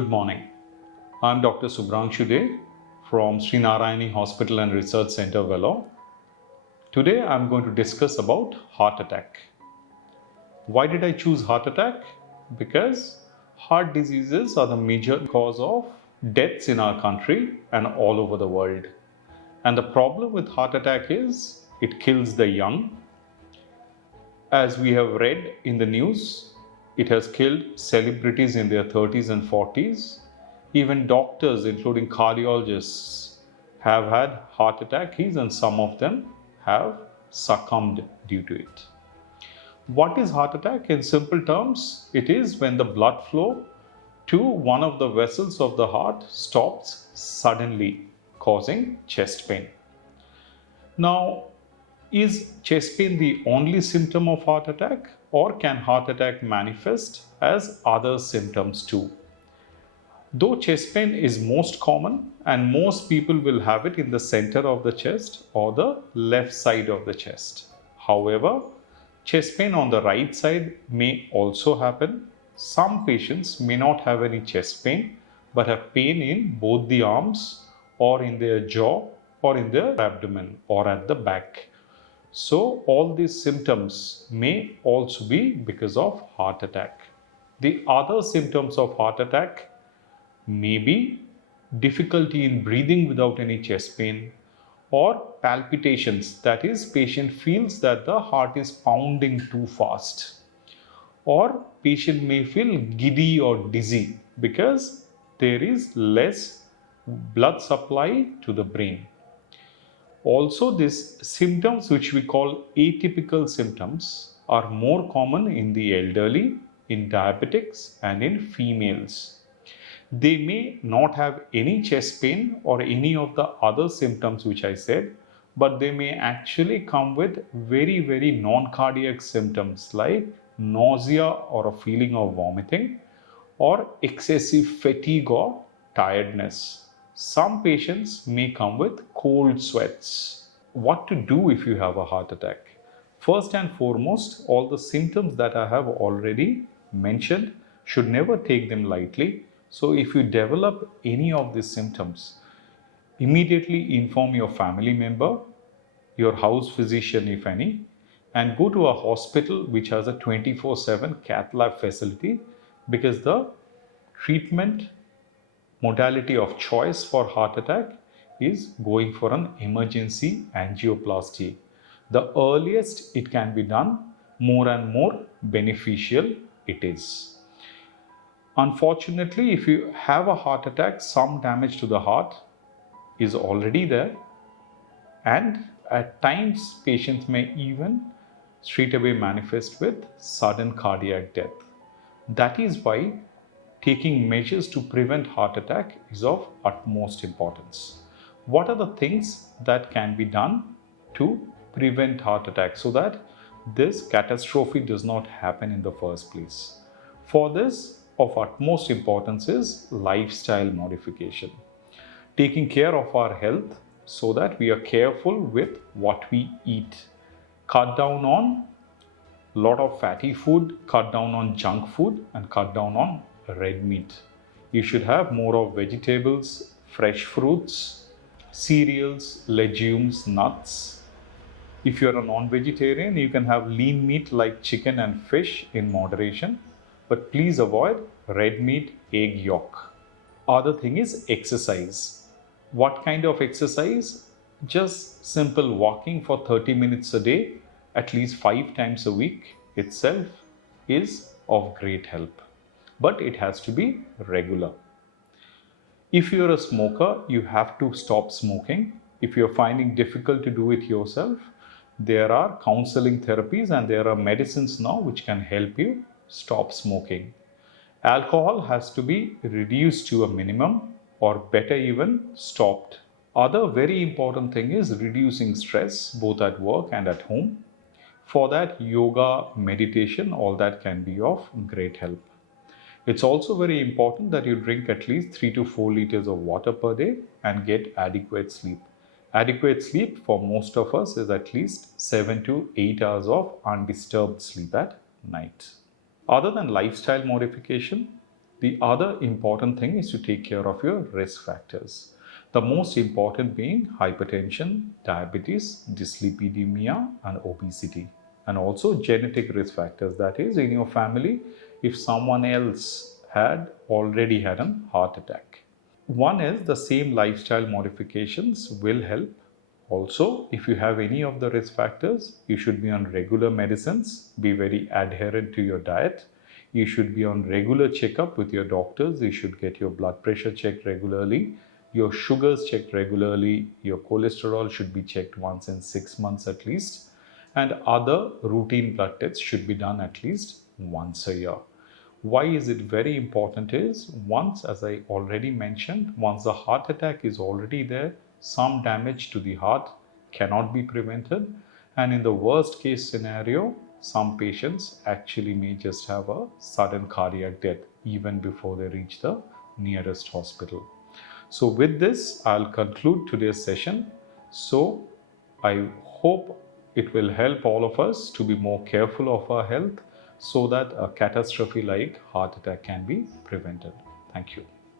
Good morning. I'm Dr. Subramshude from Narayani Hospital and Research Centre, Vellore. Today I'm going to discuss about heart attack. Why did I choose heart attack? Because heart diseases are the major cause of deaths in our country and all over the world. And the problem with heart attack is it kills the young. As we have read in the news, it has killed celebrities in their 30s and 40s. Even doctors, including cardiologists, have had heart attacks and some of them have succumbed due to it. What is heart attack? In simple terms, it is when the blood flow to one of the vessels of the heart stops suddenly, causing chest pain. Now, is chest pain the only symptom of heart attack, or can heart attack manifest as other symptoms too? Though chest pain is most common and most people will have it in the center of the chest or the left side of the chest. However, chest pain on the right side may also happen. Some patients may not have any chest pain but have pain in both the arms or in their jaw or in their abdomen or at the back. So all these symptoms may also be because of heart attack. The other symptoms of heart attack may be difficulty in breathing without any chest pain or palpitations, that is, patient feels that the heart is pounding too fast, or patient may feel giddy or dizzy because there is less blood supply to the brain. Also, these symptoms, which we call atypical symptoms, are more common in the elderly, in diabetics and in females. They may not have any chest pain or any of the other symptoms which I said, but they may actually come with very non-cardiac symptoms like nausea or a feeling of vomiting or excessive fatigue or tiredness. Some patients may come with cold sweats. What to do if you have a heart attack? First and foremost, all the symptoms that I have already mentioned, should never take them lightly. So if you develop any of these symptoms, immediately inform your family member, your house physician if any, and go to a hospital which has a 24/7 cath lab facility, because the treatment modality of choice for heart attack is going for an emergency angioplasty. The earliest it can be done, more and more beneficial it is. Unfortunately, if you have a heart attack, some damage to the heart is already there, and at times patients may even straight away manifest with sudden cardiac death. That is why taking measures to prevent heart attack is of utmost importance. What are the things that can be done to prevent heart attack so that this catastrophe does not happen in the first place? For this, of utmost importance is lifestyle modification. Taking care of our health so that we are careful with what we eat. Cut down on a lot of fatty food, cut down on junk food, and cut down on red meat. You should have more of vegetables, fresh fruits, cereals, legumes, nuts. If you're a non-vegetarian, you can have lean meat like chicken and fish in moderation, but please avoid red meat, egg yolk. Other thing is exercise. What kind of exercise? Just simple walking for 30 minutes a day, at least 5 times a week itself is of great help. But it has to be regular. If you're a smoker, you have to stop smoking. If you're finding difficult to do it yourself, there are counseling therapies and there are medicines now which can help you stop smoking. Alcohol has to be reduced to a minimum, or better even stopped. Other very important thing is reducing stress both at work and at home. For that, yoga, meditation, all that can be of great help. It's also very important that you drink at least 3 to 4 liters of water per day and get adequate sleep. Adequate sleep for most of us is at least 7 to 8 hours of undisturbed sleep at night. Other than lifestyle modification, The other important thing is to take care of your risk factors. The most important being hypertension, diabetes, dyslipidemia, and obesity. And also genetic risk factors. That is, in your family, if someone else had already had a heart attack. One is the same lifestyle modifications will help. Also, if you have any of the risk factors, you should be on regular medicines, be very adherent to your diet. You should be on regular checkup with your doctors. You should get your blood pressure checked regularly, your sugars checked regularly, your cholesterol should be checked once in 6 months at least, and other routine blood tests should be done at least once a year. Why is it very important is, once, as I already mentioned, once the heart attack is already there, some damage to the heart cannot be prevented, and in the worst case scenario, some patients actually may just have a sudden cardiac death even before they reach the nearest hospital. So with this, I'll conclude today's session. So I hope it will help all of us to be more careful of our health so that a catastrophe like heart attack can be prevented. Thank you.